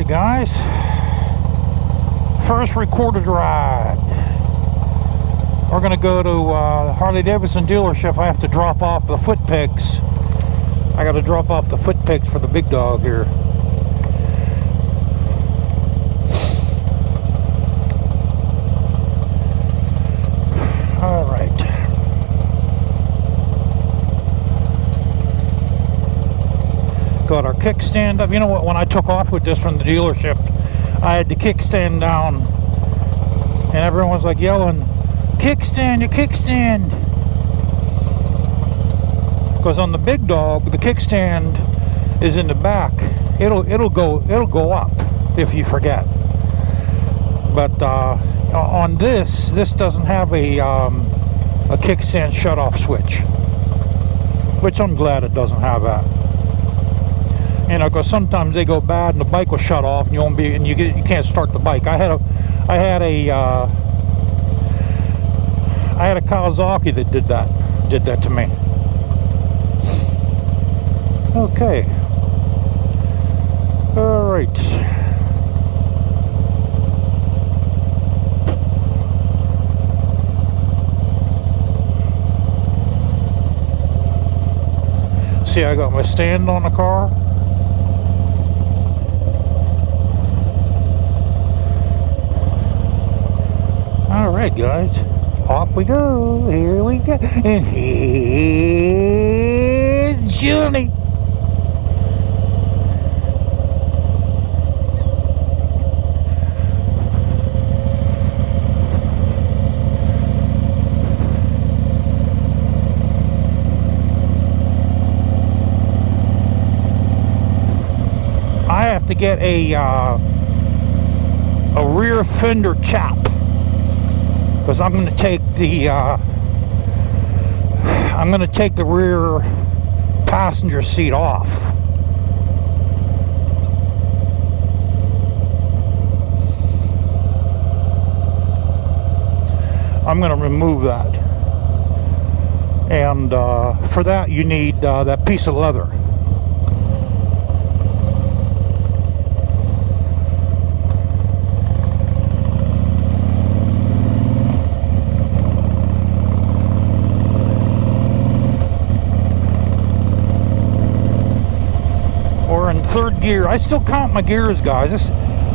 Alright guys, first recorded ride. We're going to go to the Harley-Davidson dealership. I have to drop off the foot pegs. I got to drop off the foot pegs for the big dog here. Alright. Got our kickstand up. You know what, when I took off with this from the dealership, I had the kickstand down and everyone was like yelling, kickstand, your kickstand. Because on the big dog, the kickstand is in the back. It'll go up if you forget. But on this doesn't have a kickstand shut-off switch, which I'm glad it doesn't have that. You know, because sometimes they go bad and the bike will shut off and you can't start the bike. I had a Kawasaki that did that to me. Okay. All right. See, I got my stand on the car. Alright guys, off we go, here we go, and here's Julie. I have to get a rear fender chap. Because I'm going to take the rear passenger seat off. I'm going to remove that, and for that you need that piece of leather. Third gear. I still count my gears, guys.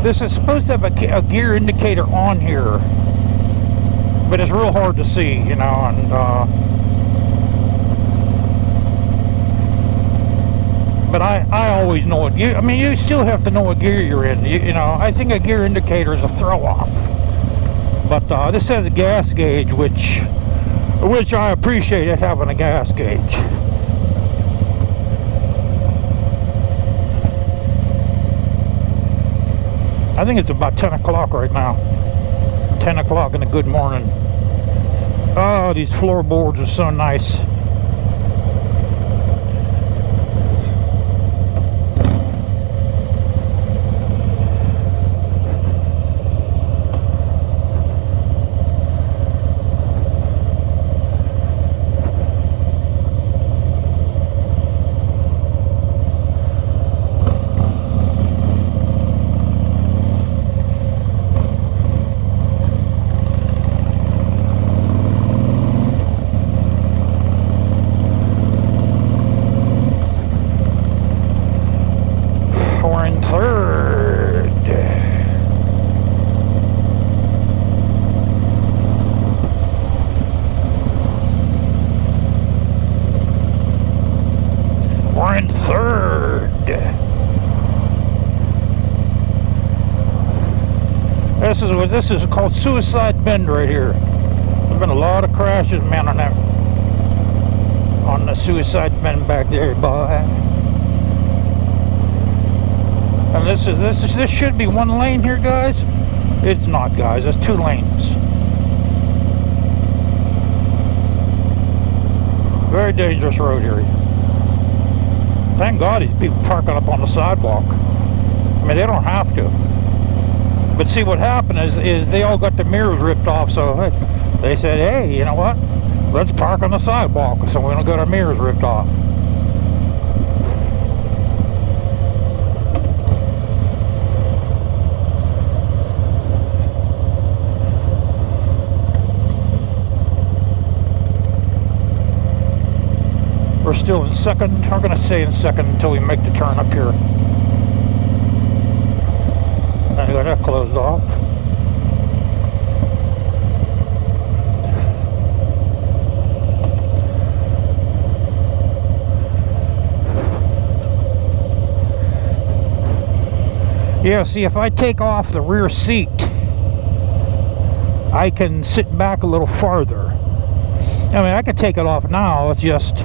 This is supposed to have a gear indicator on here, but it's real hard to see, you know. And but I always know it. I mean, you still have to know what gear you're in. You know, I think a gear indicator is a throw-off. But this has a gas gauge, which I appreciate it having a gas gauge. I think it's about 10 o'clock right now. 10 o'clock in a good morning. Oh, these floorboards are so nice. This is called Suicide Bend right here. There's been a lot of crashes, man, on the Suicide Bend back there, boy. And this should be one lane here, guys. It's not, guys. It's 2 lanes. Very dangerous road here. Thank God these people parking up on the sidewalk. I mean, they don't have to. But see, what happened is they all got the mirrors ripped off, so they said, hey, you know what? Let's park on the sidewalk so we don't get our mirrors ripped off. still in second. We're going to stay in second until we make the turn up here. I got that closed off. Yeah, see, if I take off the rear seat, I can sit back a little farther. I mean, I can take it off now. It's just,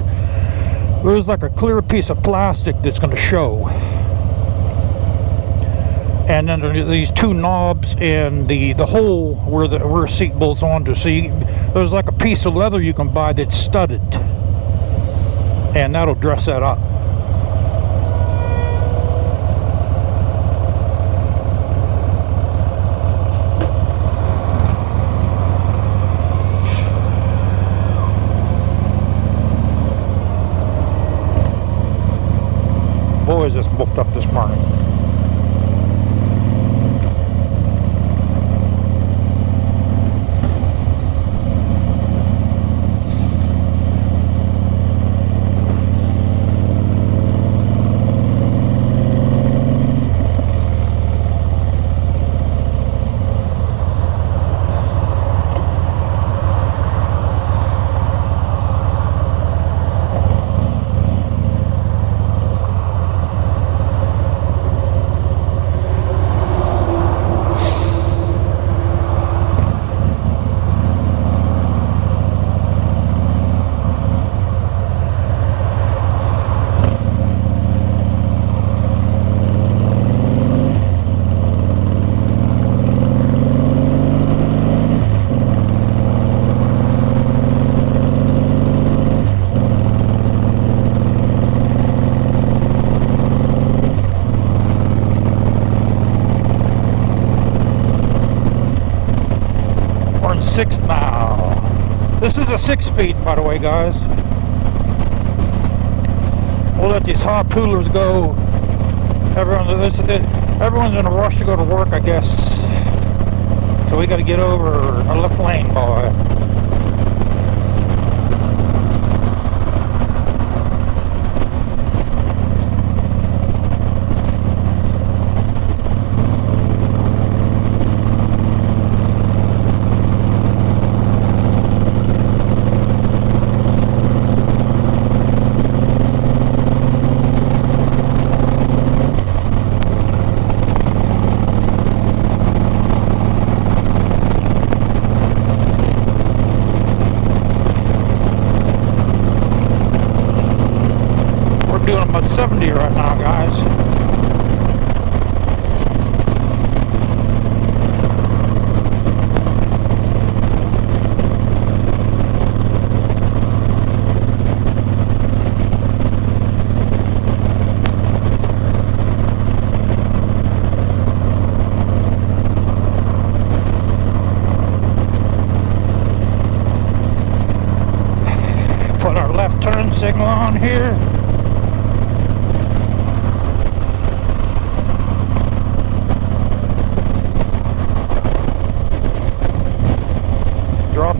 there's like a clear piece of plastic that's going to show. And then there are these two knobs and the hole where the rear seat bolts onto. So there's like a piece of leather you can buy that's studded. And that'll dress that up. Boys, it's booked up this morning. Sixth now. This is a 6-speed, by the way, guys. We'll let these hot coolers go. Everyone's in a rush to go to work, I guess. So we got to get over a left lane, boy. Doing about 70 right now, guys. Put our left turn signal on here.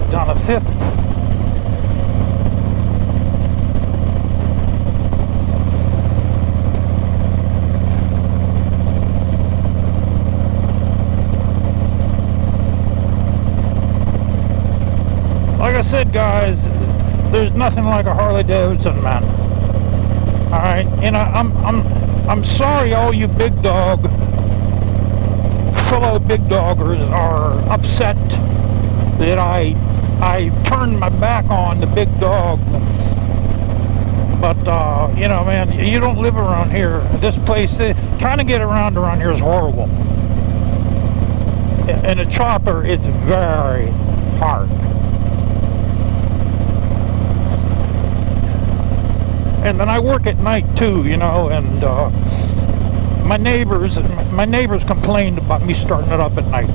Down a 5th. Like I said, guys, there's nothing like a Harley-Davidson, man. All right, you know, I'm sorry, all you big dog, fellow big doggers are upset that I turned my back on the big dog. But, you know, man, you don't live around here. This place, trying to get around here is horrible. And a chopper is very hard. And then I work at night too, you know, and my neighbors complained about me starting it up at night.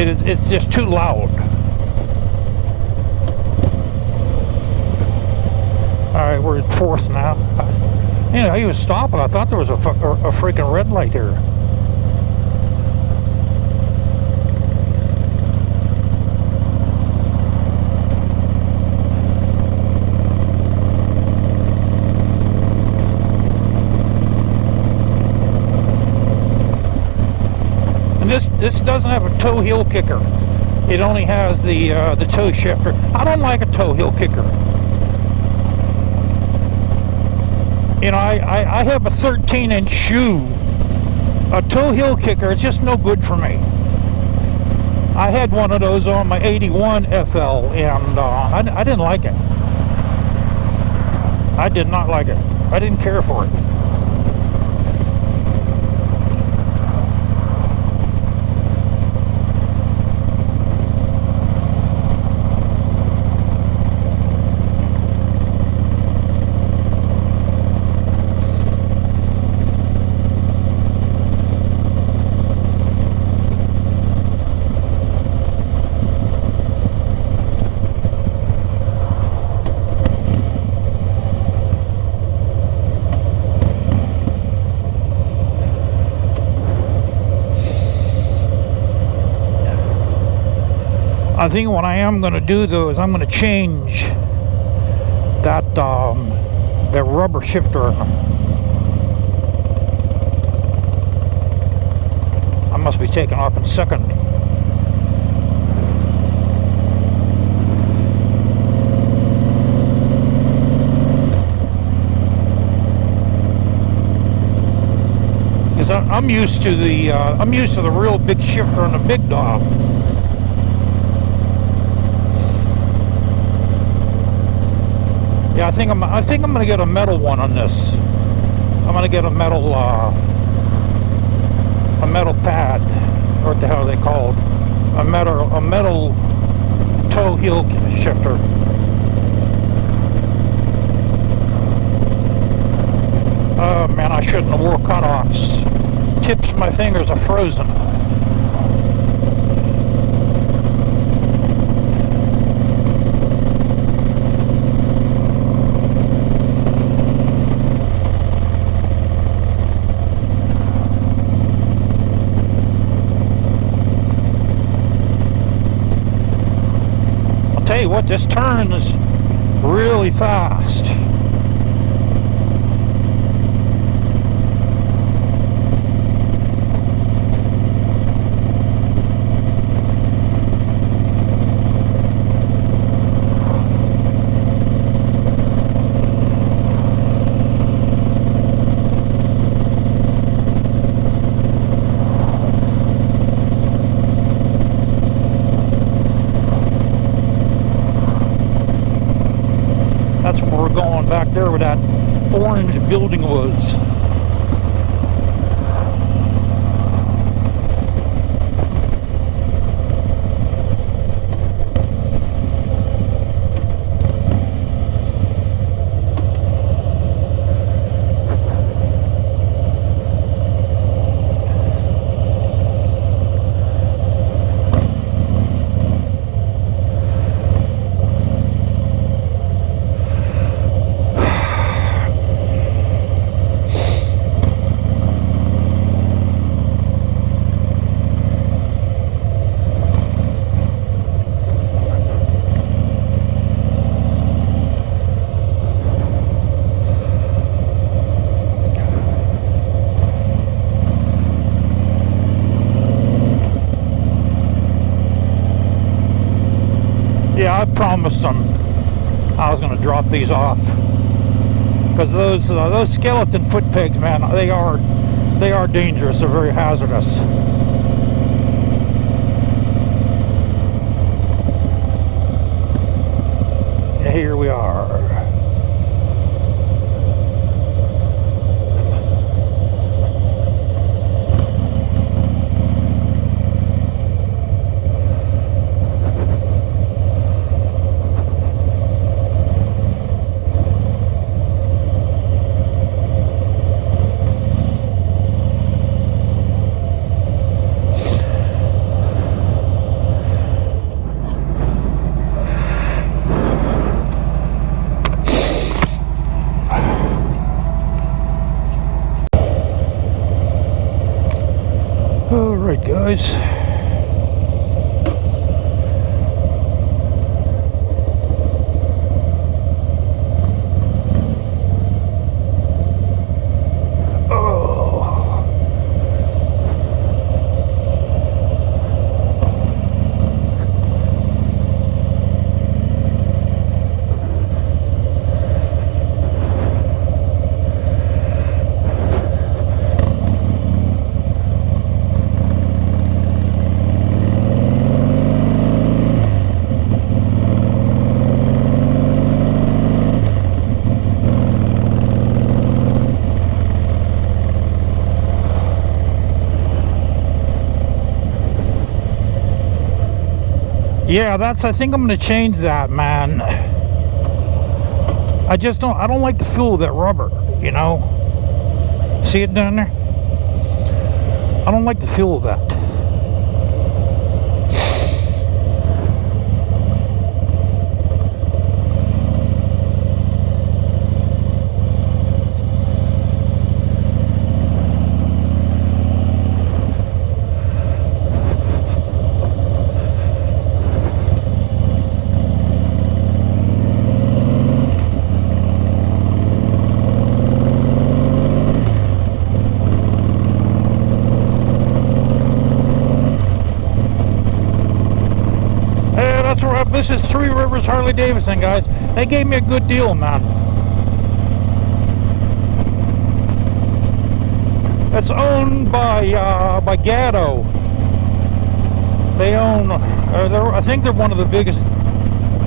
It's just too loud. Alright, we're at 4th now. You know, he was stopping. I thought there was a freaking red light here. This doesn't have a toe heel kicker. It only has the toe shifter. I don't like a toe heel kicker. You know, I have a 13-inch shoe. A toe heel kicker is just no good for me. I had one of those on my 81 FL, and I didn't like it. I did not like it. I didn't care for it. I think what I am going to do, though, is I'm going to change that rubber shifter. I must be taking off in second. Because I'm used to the real big shifter on the big dog. Yeah, I think I'm gonna get a metal one on this. I'm gonna get a metal pad, or what the hell are they called? A metal toe heel shifter. Oh man, I shouldn't have wore cutoffs. Tips of my fingers are frozen. Tell you what, this turn is really fast. That's where we're going, back there where that orange building was. Yeah, I promised them I was going to drop these off, because those skeleton foot pegs, man, they are dangerous. They're very hazardous. And here we are. Alright guys, Yeah, I think I'm going to change that, man. I don't like the feel of that rubber, you know? See it down there? I don't like the feel of that. This is Three Rivers Harley-Davidson, guys. They gave me a good deal, man. It's owned by Gatto. They own, I think they're one of the biggest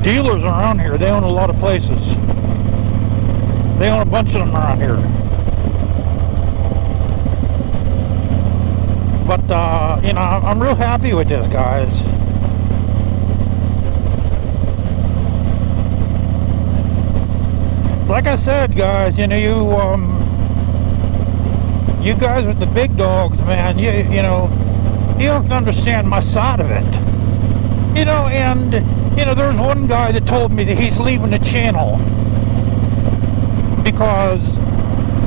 dealers around here. They own a lot of places. They own a bunch of them around here. But, you know, I'm real happy with this, guys. Like I said, guys, you know, you guys with the big dogs, man, you know, you have to understand my side of it. You know, and, you know, there's one guy that told me that he's leaving the channel because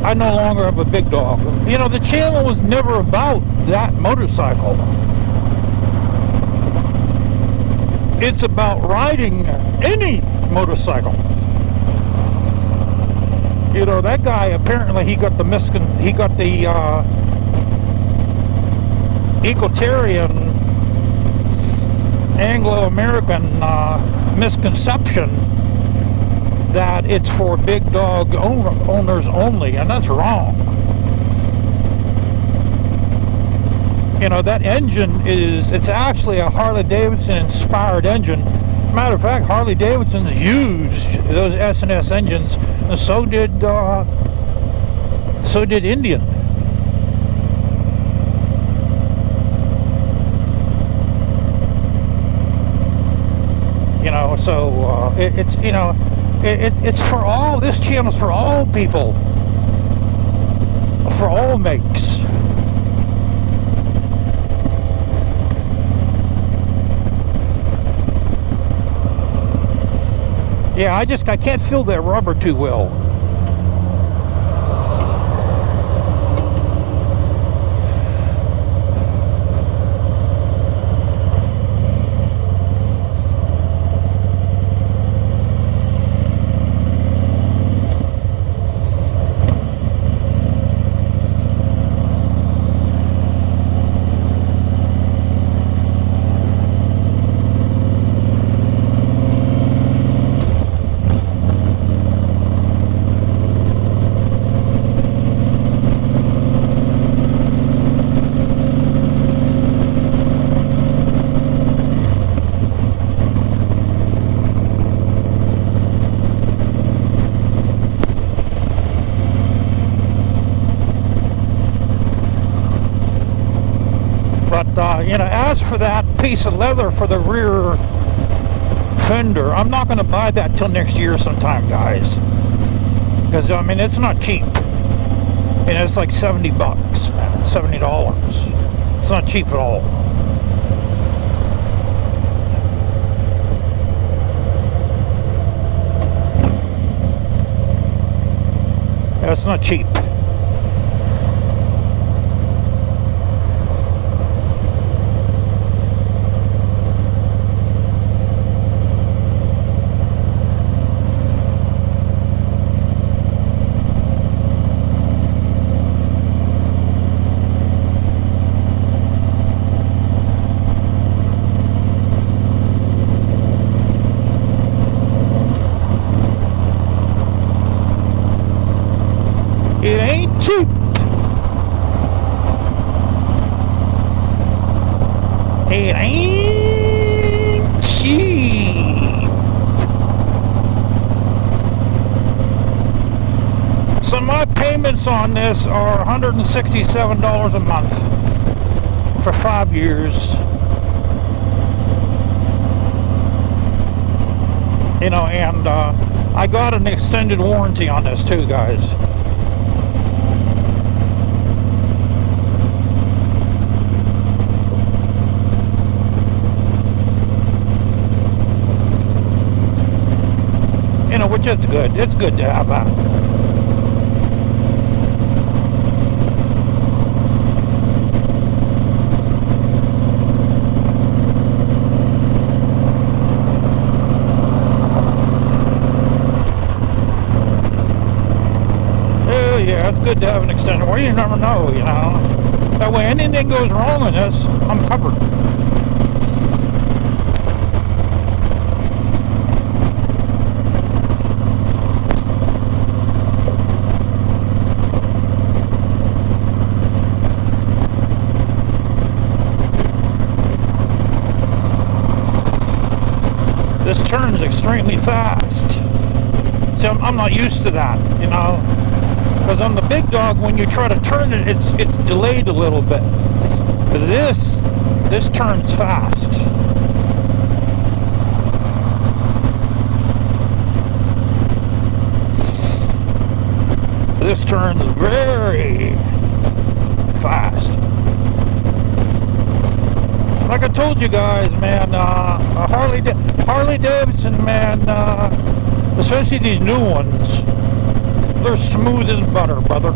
I no longer have a big dog. You know, the channel was never about that motorcycle. It's about riding any motorcycle. You know, that guy, apparently he got the egalitarian Anglo-American misconception that it's for big dog owners only, and that's wrong. You know, that engine it's actually a Harley-Davidson inspired engine. Matter of fact, Harley-Davidson's used those S&S engines, and so did Indian. You know, so it's, you know, it's for all. This channel's for all people, for all makes. Yeah, I can't feel that rubber too well. You know, as for that piece of leather for the rear fender, I'm not going to buy that till next year sometime, guys. Because, I mean, it's not cheap. And it's like $70, man. $70. It's not cheap at all. Yeah, it's not cheap. It ain't cheap. It ain't cheap. So my payments on this are $167 a month for 5 years. You know, and I got an extended warranty on this too, guys. You know, which is good. It's good to have that. Yeah, it's good to have an extended warranty. You never know, you know. That way, anything goes wrong in this, I'm covered. This turns extremely fast. See, I'm not used to that, you know. Because on the big dog, when you try to turn it, it's delayed a little bit. But this turns fast. This turns very fast. Like I told you guys, man, a Harley-Davidson, man, especially these new ones, they're smooth as butter, brother.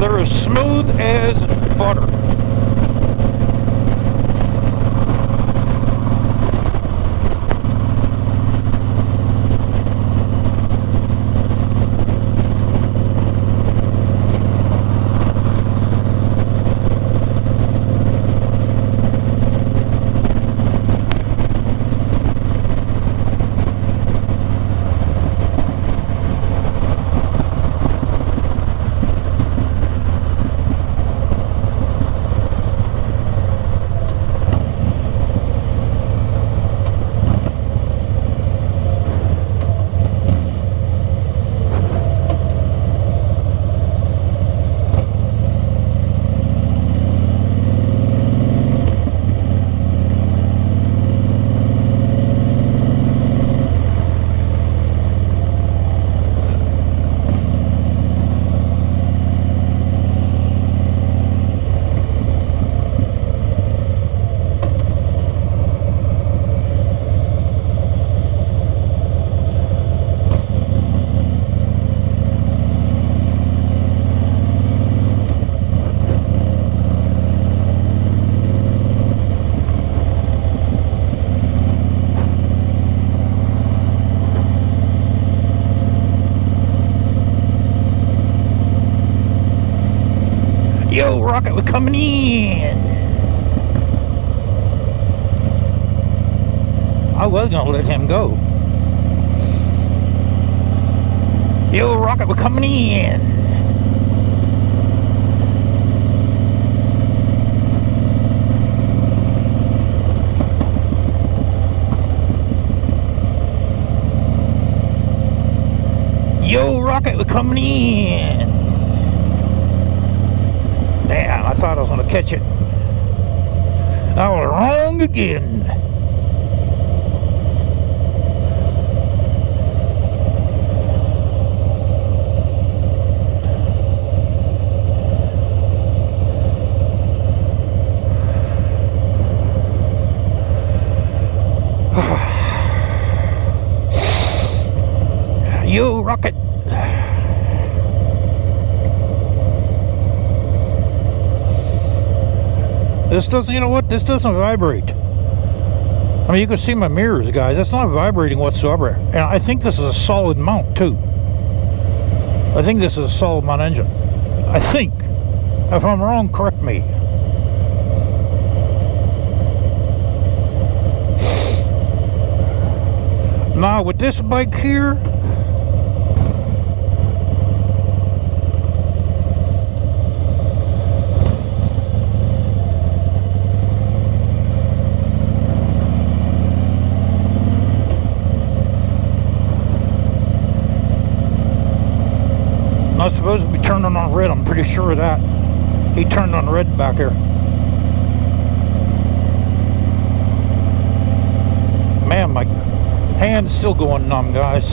They're as smooth as butter. Yo, Rocket, we're coming in. I was gonna let him go. Yo, Rocket, we're coming in. Yo, Rocket, we're coming in. Damn, I thought I was going to catch it. I was wrong again. Yo, Rocket. This doesn't, you know what? This doesn't vibrate. I mean, you can see my mirrors, guys. It's not vibrating whatsoever. And I think this is a solid mount, too. I think this is a solid mount engine. I think. If I'm wrong, correct me. Now, with this bike here, not supposed to be turning on red. I'm pretty sure of that. He turned on red back here. Man, my hand's still going numb, guys.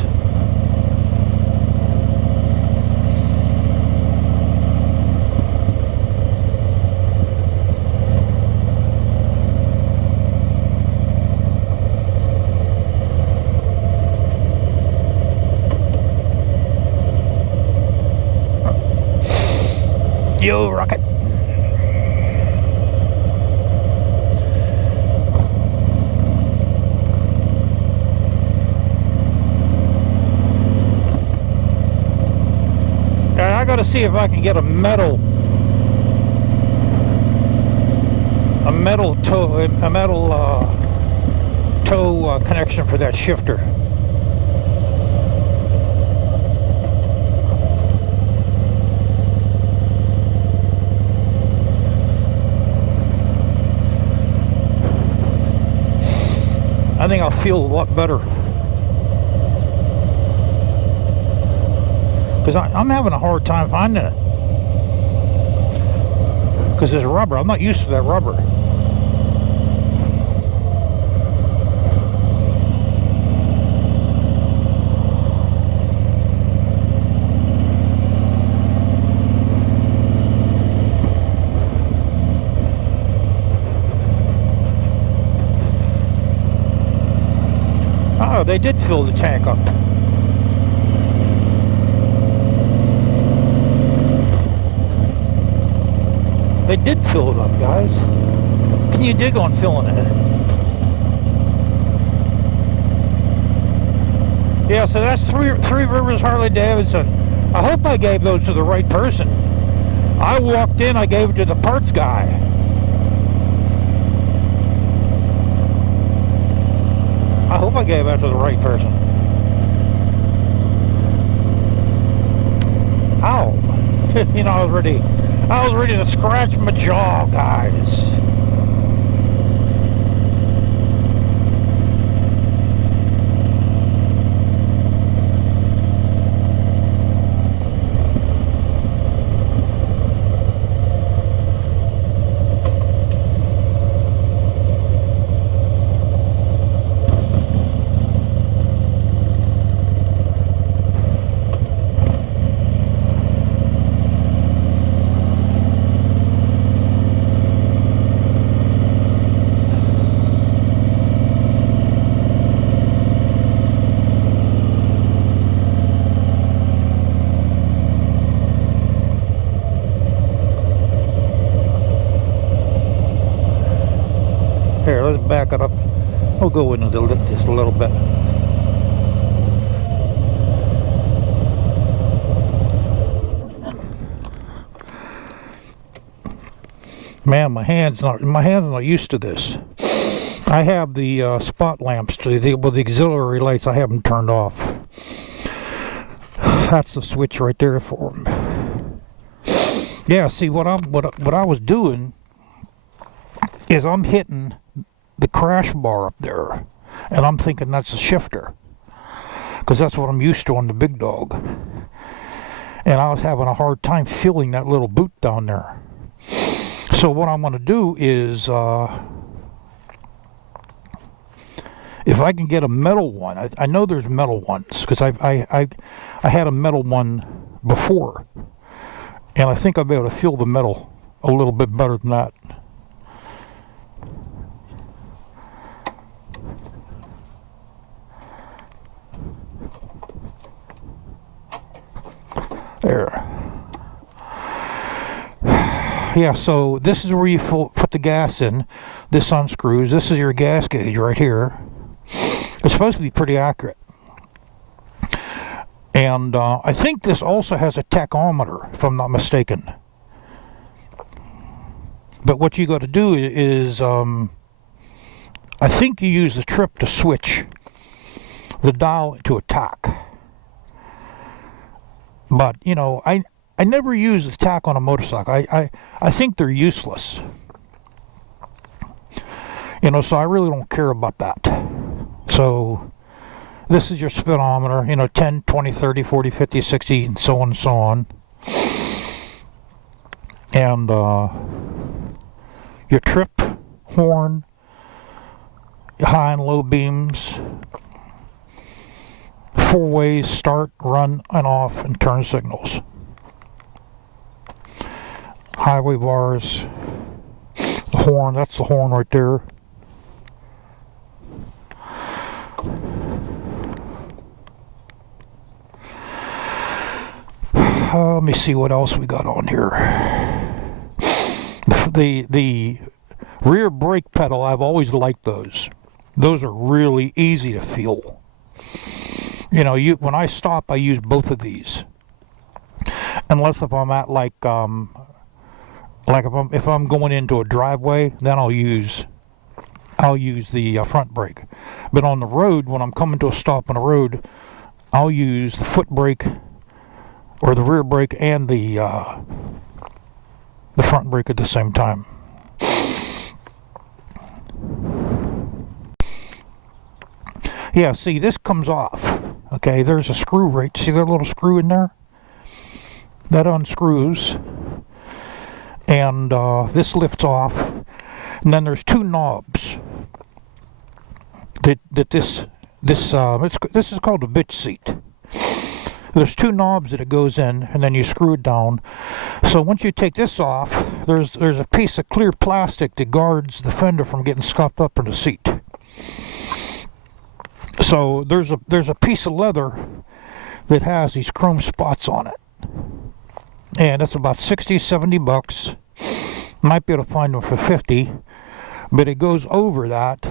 Yo, rocket. I gotta see if I can get a metal toe connection for that shifter. I think I'll feel a lot better. Because I'm having a hard time finding it. Because there's rubber. I'm not used to that rubber. Oh, they did fill the tank up. They did fill it up, guys. Can you dig on filling it? Yeah, so that's Three Rivers Harley-Davidson. I hope I gave those to the right person. I walked in, I gave it to the parts guy. I hope I gave that to the right person. Ow. You know, I was ready to scratch my jaw, guys. Here, let's back it up. We'll go into just a little bit. Man, my hand's not used to this. I have the spot lamps with the auxiliary lights. I have them turned off. That's the switch right there for them. Yeah, see what I was doing is I'm hitting the crash bar up there, and I'm thinking that's a shifter, because that's what I'm used to on the big dog. And I was having a hard time feeling that little boot down there. So what I'm going to do is, if I can get a metal one, I know there's metal ones, because I had a metal one before, and I think I'll be able to feel the metal a little bit better than that. There. Yeah, so this is where you put the gas in. This unscrews. This is your gas gauge right here. It's supposed to be pretty accurate. And I think this also has a tachometer, if I'm not mistaken. But what you got to do is, I think you use the trip to switch the dial to a tach. But, you know, I never use the tach on a motorcycle. I think they're useless. You know, so I really don't care about that. So, this is your speedometer, you know, 10, 20, 30, 40, 50, 60, and so on and so on. And, your trip, horn, high and low beams, 4 ways: start, run, and off, and turn signals. Highway bars, the horn, that's the horn right there. Let me see what else we got on here. The rear brake pedal, I've always liked those. Those are really easy to feel. You know, when I stop, I use both of these. Unless if I'm at like if I'm going into a driveway, then I'll use the front brake. But on the road, when I'm coming to a stop on the road, I'll use the foot brake or the rear brake and the front brake at the same time. Yeah, see, this comes off. Okay, there's a screw right. See that little screw in there? That unscrews, and this lifts off. And then there's 2 knobs that this is called a bitch seat. There's 2 knobs that it goes in, and then you screw it down. So once you take this off, there's a piece of clear plastic that guards the fender from getting scuffed up in the seat. So there's a piece of leather that has these chrome spots on it, and it's about 60-70 bucks. Might be able to find them for 50, but it goes over that,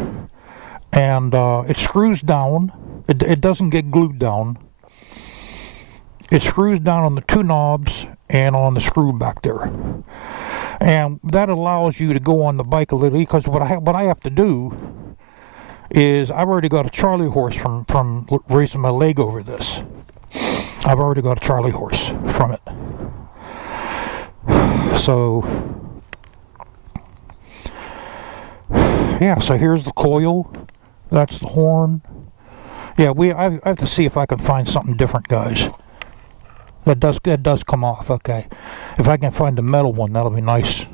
and it screws down. It doesn't get glued down. It screws down on the 2 knobs and on the screw back there, and that allows you to go on the bike a little. Because what I have to do is I've already got a Charlie horse from racing my leg over this. I've already got a Charlie horse from it. So yeah, so here's the coil. That's the horn. Yeah, I have to see if I can find something different, guys. That does come off. Okay, if I can find a metal one, that'll be nice.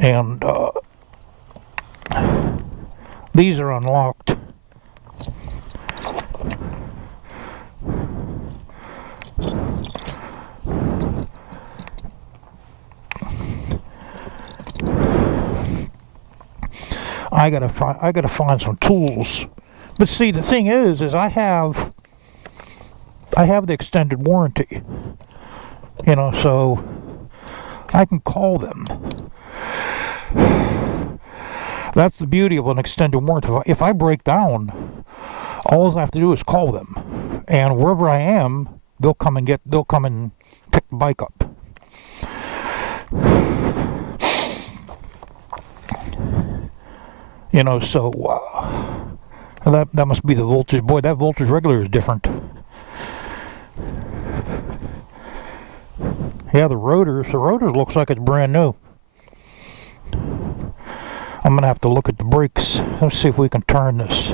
And these are unlocked. I gotta find some tools. But see, the thing is I have the extended warranty. You know, so I can call them. That's the beauty of an extended warranty. If I break down, all I have to do is call them, and wherever I am, they'll come and pick the bike up. You know, so that must be the voltage. Boy, that voltage regulator is different. Yeah, the rotors looks like it's brand new. I'm gonna have to look at the brakes. Let's see if we can turn this.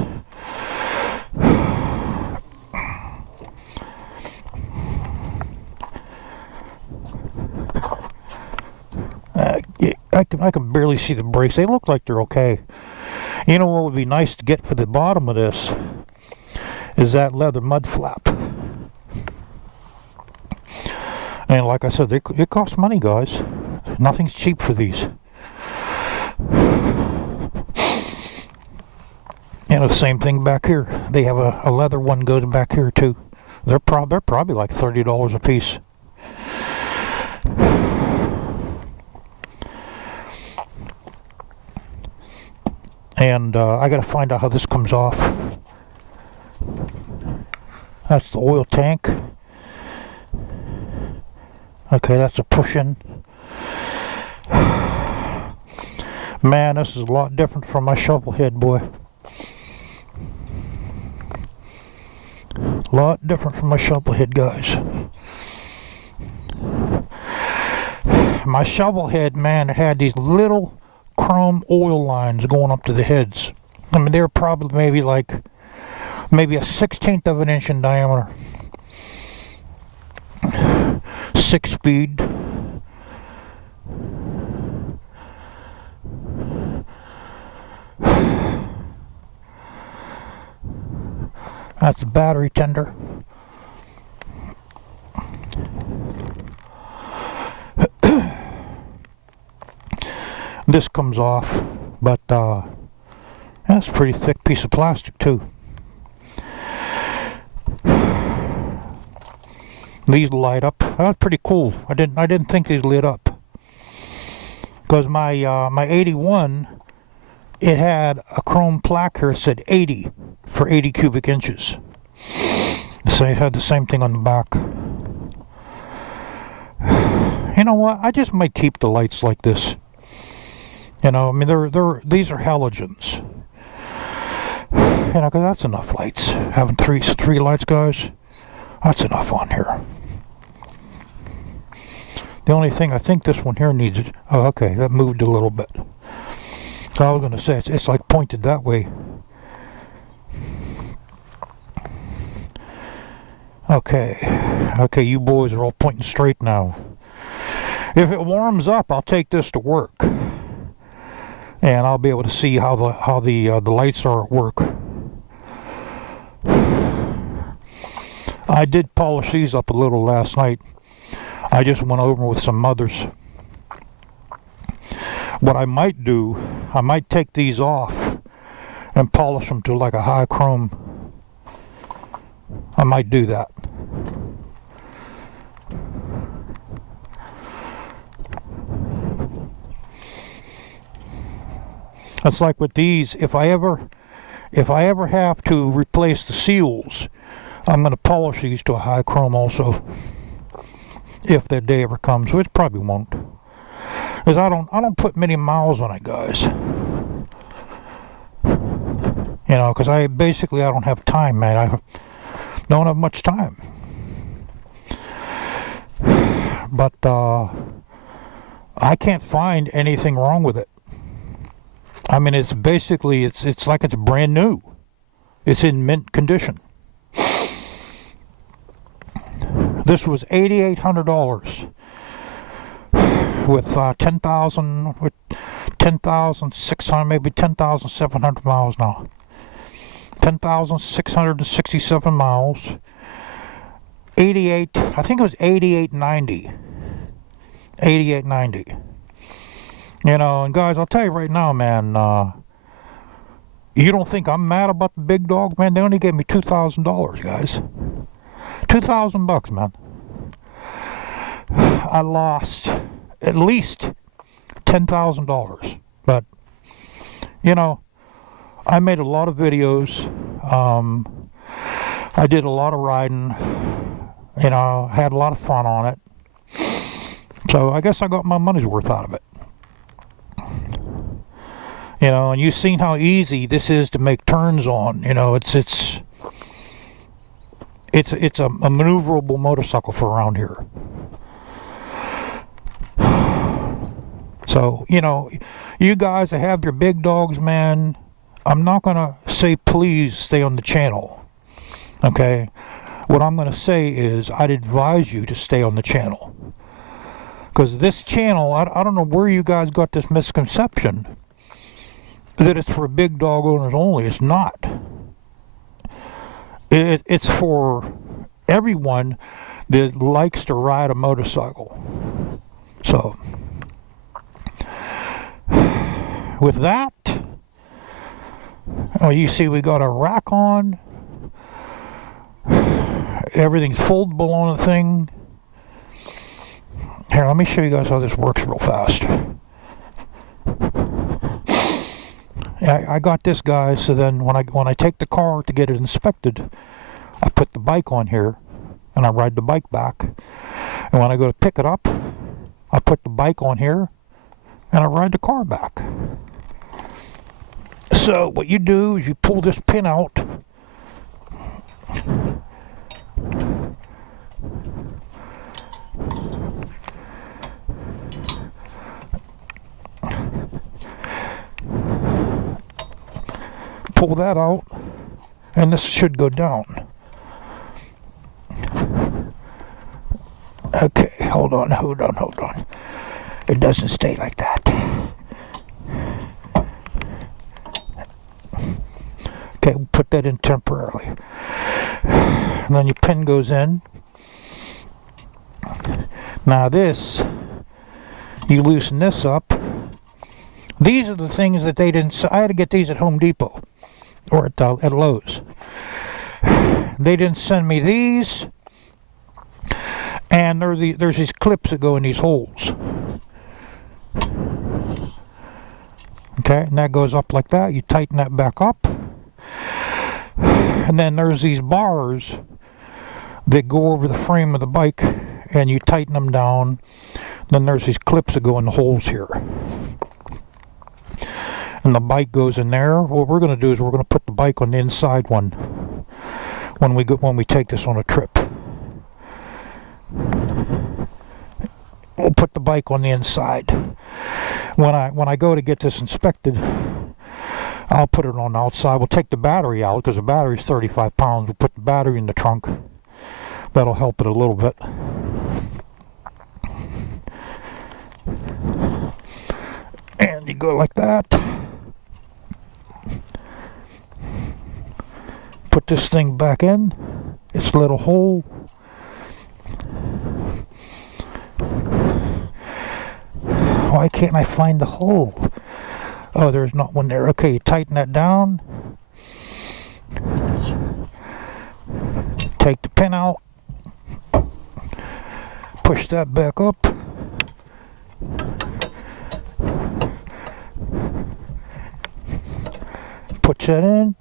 I can barely see the brakes. They look like they're okay. You know what would be nice to get for the bottom of this is that leather mud flap. And like I said, it costs money, guys. Nothing's cheap for these. And the same thing back here. They have a leather one goes back here too. They're probably like $30 a piece. And I gotta find out how this comes off. That's the oil tank. Okay, that's a push-in. Man, this is a lot different from my shovel head, boy. A lot different from my shovel head, guys. My shovel head, man, it had these little chrome oil lines going up to the heads. I mean, they were probably maybe a 1/16 of an inch in diameter. 6-speed. That's the battery tender. This comes off, but that's a pretty thick piece of plastic too. These light up. That's pretty cool. I didn't think these lit up, because my 81, it had a chrome plaque here that said 80 for 80 cubic inches. So it had the same thing on the back. You know what? I just might keep the lights like this. You know, I mean, these are halogens. You know, because that's enough lights. Having three lights, guys, that's enough on here. The only thing I think this one here needs, oh, okay, that moved a little bit. So I was going to say, it's like pointed that way. Okay, you boys are all pointing straight now. If it warms up, I'll take this to work, and I'll be able to see how the lights are at work. I did polish these up a little last night. I just went over with some others. What I might do, I might take these off and polish them to like a high chrome. I might do that. It's like with these, if I ever have to replace the seals, I'm going to polish these to a high chrome also, if that day ever comes, which probably won't, because I don't put many miles on it, guys. You know, because I don't have time, man. I don't have much time. But I can't find anything wrong with it. I mean, it's basically, it's like it's brand new. It's in mint condition. This was $8,800 with 10,600, maybe 10,700 miles now. 10,667 miles. 88, I think it was 8890. 8890. You know, and guys, I'll tell you right now, man, you don't think I'm mad about the big dog, man? They only gave me $2,000, guys. $2,000, man. I lost at least $10,000. But, you know, I made a lot of videos. I did a lot of riding. You know, had a lot of fun on it. So I guess I got my money's worth out of it. You know, and you've seen how easy this is to make turns on. You know, it's a maneuverable motorcycle for around here. So, you know, you guys that have your big dogs, man, I'm not going to say please stay on the channel. Okay? What I'm going to say is I'd advise you to stay on the channel. Because this channel, I don't know where you guys got this misconception that it's for big dog owners only. It's not. It's for everyone that likes to ride a motorcycle. So, with that, oh, you see we got a rack on. Everything's foldable on the thing. Here, let me show you guys how this works real fast. I got this, guys, so then when I take the car to get it inspected, I put the bike on here and I ride the bike back. And when I go to pick it up, I put the bike on here and I ride the car back. So what you do is you pull this pin out. Pull that out, and this should go down. Okay. hold on. It doesn't stay like that. Okay, we'll put that in temporarily. And then your pin goes in. Now this, you loosen this up. These are the things that they didn't. I had to get these at Home Depot or at Lowe's. They didn't send me these, and there's these clips that go in these holes. Okay, and that goes up like that. You tighten that back up, and then there's these bars that go over the frame of the bike, and you tighten them down. Then there's these clips that go in the holes here. And the bike goes in there. What we're going to do is we're going to put the bike on the inside one when we take this on a trip. We'll put the bike on the inside. When I go to get this inspected, I'll put it on the outside. We'll take the battery out because the battery's 35 pounds. We'll put the battery in the trunk. That'll help it a little bit. And you go like that. Put this thing back in its little hole. Why can't I find the hole? Oh, there's not one there. Okay, you tighten that down. Take the pin out. Push that back up. Put that in.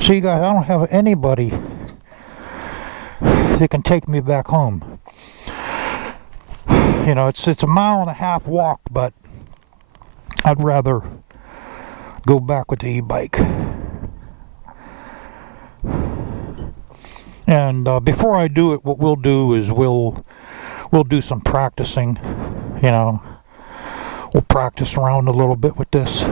See, guys, I don't have anybody that can take me back home. You know, it's a 1.5 mile walk, but I'd rather go back with the e-bike. And before I do it, what we'll do is we'll do some practicing. You know, we'll practice around a little bit with this.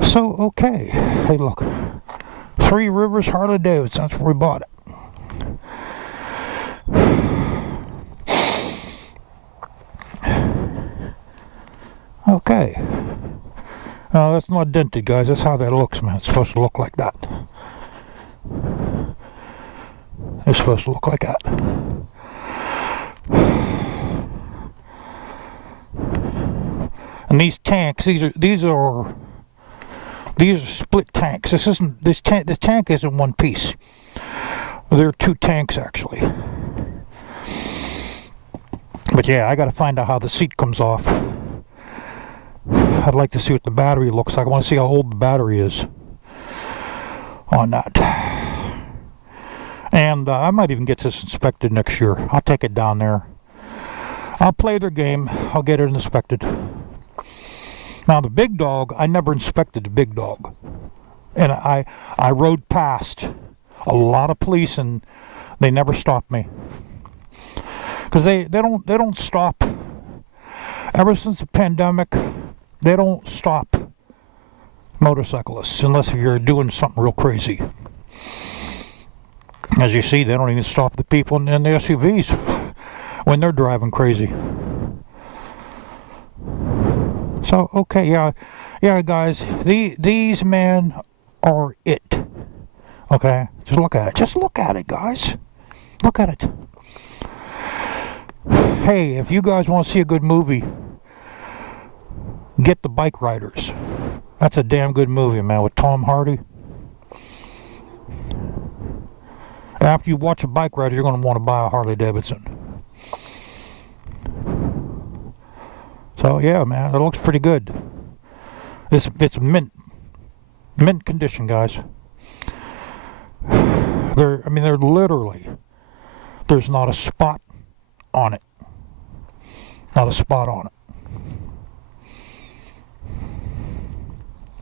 So, okay. Hey, look. Three Rivers Harley-Davidson. That's where we bought it. Okay. Now, that's not dented, guys. That's how that looks, man. It's supposed to look like that. It's supposed to look like that. And these tanks, these are split tanks. This tank isn't one piece. There are two tanks actually. But yeah, I gotta find out how the seat comes off. I'd like to see what the battery looks like. I want to see how old the battery is on that. And I might even get this inspected next year. I'll take it down there. I'll play their game. I'll get it inspected. Now the big dog, I never inspected the big dog. And I rode past a lot of police and they never stopped me. Because they don't stop. Ever since the pandemic, they don't stop motorcyclists unless you're doing something real crazy. As you see, they don't even stop the people in the SUVs when they're driving crazy. So, okay, yeah, guys, these men are it. Okay, just look at it. Just look at it, guys. Look at it. Hey, if you guys want to see a good movie, get The Bike Riders. That's a damn good movie, man, with Tom Hardy. After you watch a Bike Rider, you're going to want to buy a Harley-Davidson. So yeah, man, it looks pretty good. It's mint condition, guys. They're literally, there's not a spot on it. Not a spot on it.